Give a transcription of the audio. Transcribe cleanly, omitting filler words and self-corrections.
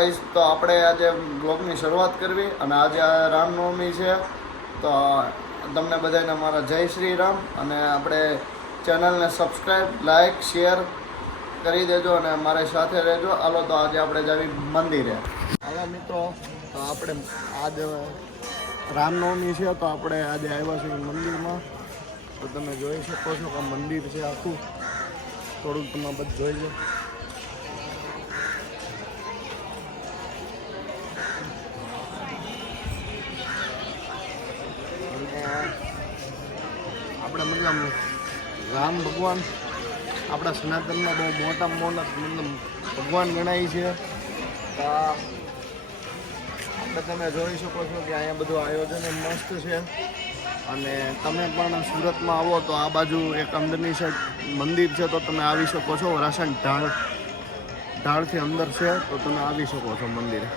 તો આપણે આજે બ્લોગની શરૂઆત કરવી અને આજે રામનવમી છે તો તમને બધાને મારા જય શ્રી રામ અને આપણે ચેનલને સબસ્ક્રાઈબ લાઈક શેર કરી દેજો અને મારી સાથે રહેજો. હાલો તો આજે આપણે જાવી મંદિરે. હાલો મિત્રો, તો આપણે આજે રામનવમી છે તો આપણે આજે આવ્યા છીએ મંદિરમાં. તો તમે જોઈ શકો છો કે મંદિર છે આખું, થોડુંક તમે બધું જોઈ લો. આપણે મતલબ રામ ભગવાન આપણા સનાતનમાં બહુ મોટામાં મોટા મતલબ ભગવાન ગણાય છે. તો આપણે તમે જોઈ શકો છો કે અહીંયા બધું આયોજન મસ્ત છે. અને તમે પણ સુરતમાં આવો તો આ બાજુ એક અંદરની સાઈડ મંદિર છે તો તમે આવી શકો છો. વરાસણ ઢાળથી અંદર છે તો તમે આવી શકો છો મંદિરે.